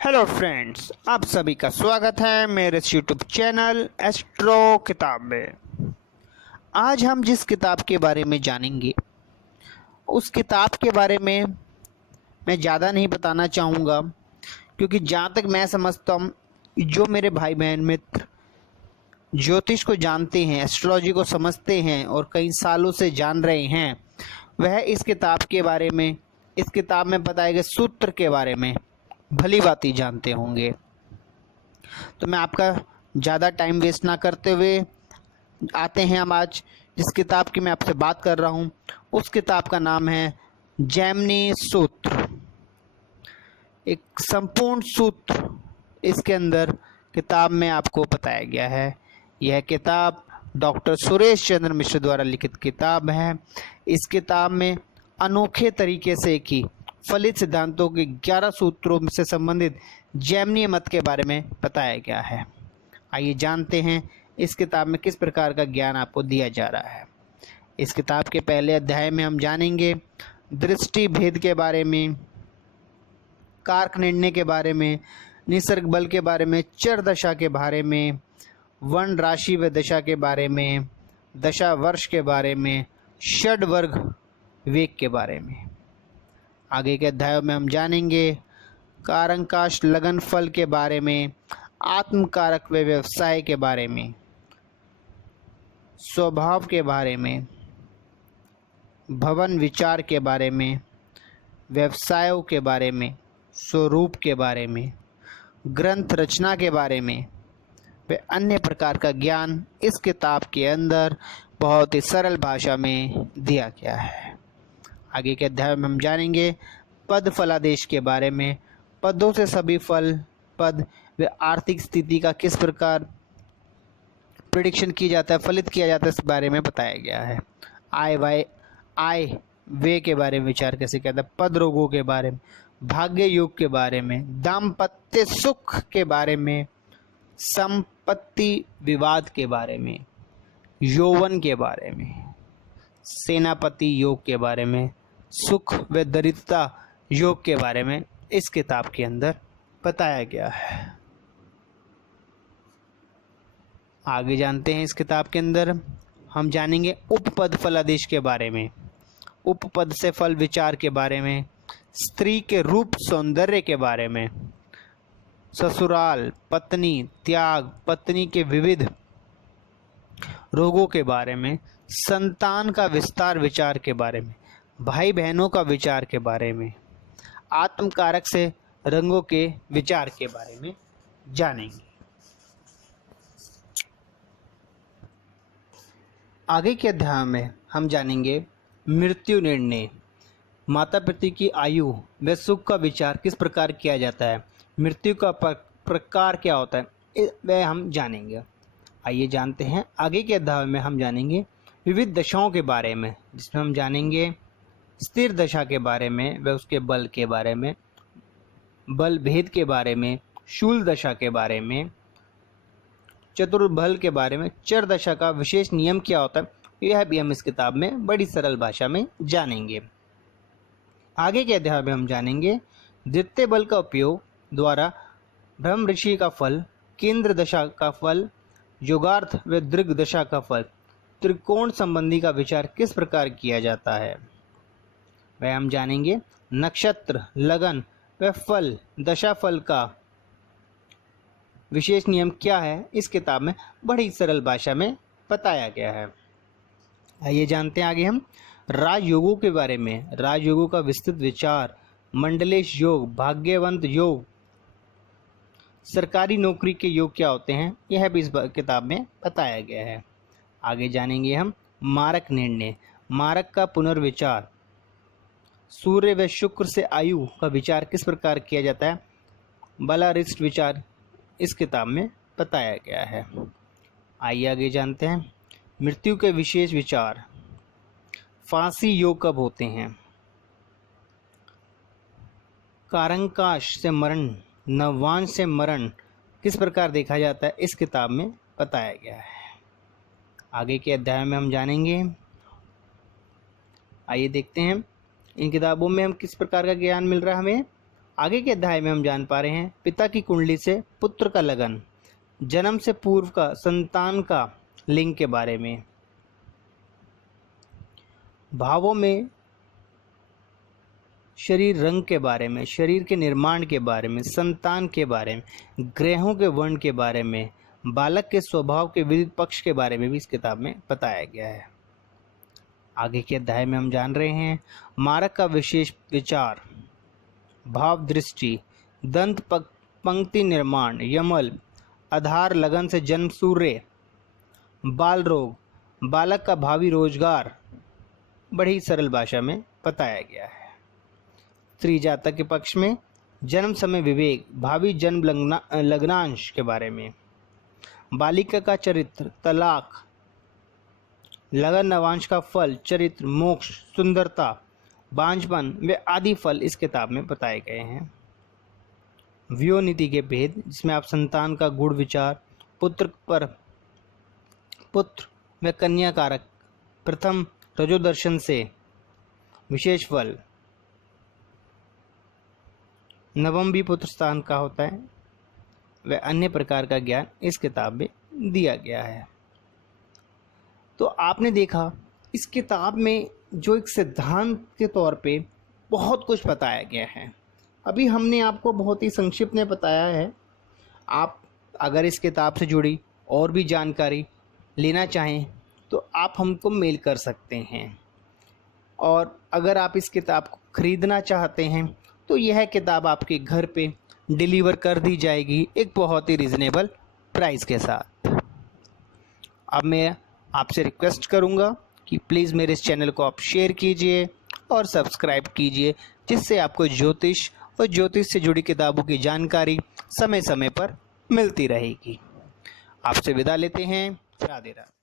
Hello friends, आप सभी का स्वागत है मेरे यूट्यूब चैनल एस्ट्रो किताब में। आज हम जिस किताब के बारे में जानेंगे उस किताब के बारे में मैं ज़्यादा नहीं बताना चाहूँगा, क्योंकि जहाँ तक मैं समझता हूँ जो मेरे भाई बहन मित्र ज्योतिष को जानते हैं, एस्ट्रोलॉजी को समझते हैं और कई सालों से जान रहे हैं, वह इस किताब के बारे में, इस किताब में बताए गए सूत्र के बारे में भली भांति जानते होंगे। तो मैं आपका ज़्यादा टाइम वेस्ट ना करते हुए आते हैं हम आज जिस किताब की मैं आपसे बात कर रहा हूँ उस किताब का नाम है जैमिनी सूत्र। एक संपूर्ण सूत्र इसके अंदर किताब में आपको बताया गया है। यह किताब डॉक्टर सुरेश चंद्र मिश्र द्वारा लिखित किताब है। इस किताब में अनोखे तरीके से की फलित सिद्धांतों के 11 सूत्रों से संबंधित जैमिनी मत के बारे में बताया गया है। आइए जानते हैं इस किताब में किस प्रकार का ज्ञान आपको दिया जा रहा है। इस किताब के पहले अध्याय में हम जानेंगे दृष्टि भेद के बारे में, कारक निर्णय के बारे में, निसर्ग बल के बारे में, चर दशा के बारे में, वन राशि व दशा के बारे में, दशा वर्ष के बारे में, षड वर्ग वेग के बारे में। आगे के अध्यायों में हम जानेंगे कारंकाश लगन फल के बारे में, आत्मकारक व व्यवसाय के बारे में, स्वभाव के बारे में, भवन विचार के बारे में, व्यवसायों के बारे में, स्वरूप के बारे में, ग्रंथ रचना के बारे में व अन्य प्रकार का ज्ञान इस किताब के अंदर बहुत ही सरल भाषा में दिया गया है। आगे के अध्याय में हम जानेंगे पद फलादेश के बारे में, पदों से सभी फल, पद व आर्थिक स्थिति का किस प्रकार प्रिडिक्शन किया जाता है, फलित किया जाता है, इस बारे में बताया गया है। आय व्यय के बारे में विचार कैसे किया जाता है, पद रोगों के बारे में, भाग्य योग के बारे में, दाम्पत्य सुख के बारे में, संपत्ति विवाद के बारे में, यौवन के बारे में, सेनापति योग के बारे में, सुख व दरिद्रता योग के बारे में इस किताब के अंदर बताया गया है। आगे जानते हैं इस किताब के अंदर हम जानेंगे उपपद फलादेश के बारे में, उपपद से फल विचार के बारे में, स्त्री के रूप सौंदर्य के बारे में, ससुराल, पत्नी, त्याग, पत्नी के विविध रोगों के बारे में, संतान का विस्तार विचार के बारे में, भाई बहनों का विचार के बारे में, आत्मकारक से रंगों के विचार के बारे में जानेंगे। आगे के अध्याय में हम जानेंगे मृत्यु निर्णय, माता पिता की आयु व सुख का विचार किस प्रकार किया जाता है, मृत्यु का प्रकार क्या होता है, वह हम जानेंगे। आइए जानते हैं आगे के अध्याय में हम जानेंगे विविध दशाओं के बारे में, जिसमें हम जानेंगे स्थिर दशा के बारे में व उसके बल के बारे में, बल भेद के बारे में, शूल दशा के बारे में, चतुर्बल के बारे में, चर दशा का विशेष नियम क्या होता है, यह भी हम इस किताब में बड़ी सरल भाषा में जानेंगे। आगे के अध्याय में हम जानेंगे द्वितीय बल का उपयोग द्वारा ब्रह्म ऋषि का फल, केंद्र दशा का फल, योगार्थ व दृग दशा का फल, त्रिकोण संबंधी का विचार किस प्रकार किया जाता है, वह हम जानेंगे। नक्षत्र, लगन व फल, दशा फल का विशेष नियम क्या है, इस किताब में बड़ी सरल भाषा में बताया गया है। आइए जानते हैं आगे हम राजयोगों के बारे में, राजयोगों का विस्तृत विचार, मंडलेश योग, भाग्यवंत योग, सरकारी नौकरी के योग क्या होते हैं, यह भी इस किताब में बताया गया है। आगे जानेंगे हम मारक निर्णय, मारक का पुनर्विचार, सूर्य व शुक्र से आयु का विचार किस प्रकार किया जाता है, बलारिष्ट विचार इस किताब में बताया गया है। आइए आगे जानते हैं मृत्यु के विशेष विचार, फांसी योग कब होते हैं, कारंकाश से मरण, नवांश से मरण किस प्रकार देखा जाता है, इस किताब में बताया गया है। आगे के अध्याय में हम जानेंगे। आइए देखते हैं इन किताबों में हम किस प्रकार का ज्ञान मिल रहा है हमें। आगे के अध्याय में हम जान पा रहे हैं पिता की कुंडली से पुत्र का लगन, जन्म से पूर्व का संतान का लिंग के बारे में, भावों में शरीर रंग के बारे में, शरीर के निर्माण के बारे में, संतान के बारे में, ग्रहों के वर्ण के बारे में, बालक के स्वभाव के विविध पक्ष के बारे में भी इस किताब में बताया गया है। आगे के अध्याय में हम जान रहे हैं मारक का विशेष विचार, भाव दृष्टि, दंत पंक्ति निर्माण, यमल, आधार लगन से जन्म सूर्य, बाल रोग, बालक का भावी रोजगार बड़ी सरल भाषा में बताया गया है। स्त्री जातक के पक्ष में जन्म समय विवेक, भावी जन्म लग्नांश के बारे में, बालिका का चरित्र, तलाक, लगन नवांश का फल, चरित्र, मोक्ष, सुंदरता, बांझपन वे आदि फल इस किताब में बताए गए हैं। व्योह नीति के भेद, जिसमें आप संतान का गुण विचार, पुत्र व कन्या कारक, प्रथम रजोदर्शन से विशेष फल, नवम भी पुत्र स्थान का होता है, वह अन्य प्रकार का ज्ञान इस किताब में दिया गया है। तो आपने देखा इस किताब में जो एक सिद्धांत के तौर पे बहुत कुछ बताया गया है। अभी हमने आपको बहुत ही संक्षिप्त में बताया है। आप अगर इस किताब से जुड़ी और भी जानकारी लेना चाहें तो आप हमको मेल कर सकते हैं, और अगर आप इस किताब को ख़रीदना चाहते हैं तो यह किताब आपके घर पे डिलीवर कर दी जाएगी एक बहुत ही रिजनेबल प्राइस के साथ। अब मैं आपसे रिक्वेस्ट करूंगा कि प्लीज़ मेरे इस चैनल को आप शेयर कीजिए और सब्सक्राइब कीजिए, जिससे आपको ज्योतिष और ज्योतिष से जुड़ी किताबों की जानकारी समय समय पर मिलती रहेगी। आपसे विदा लेते हैं। राधे राधे।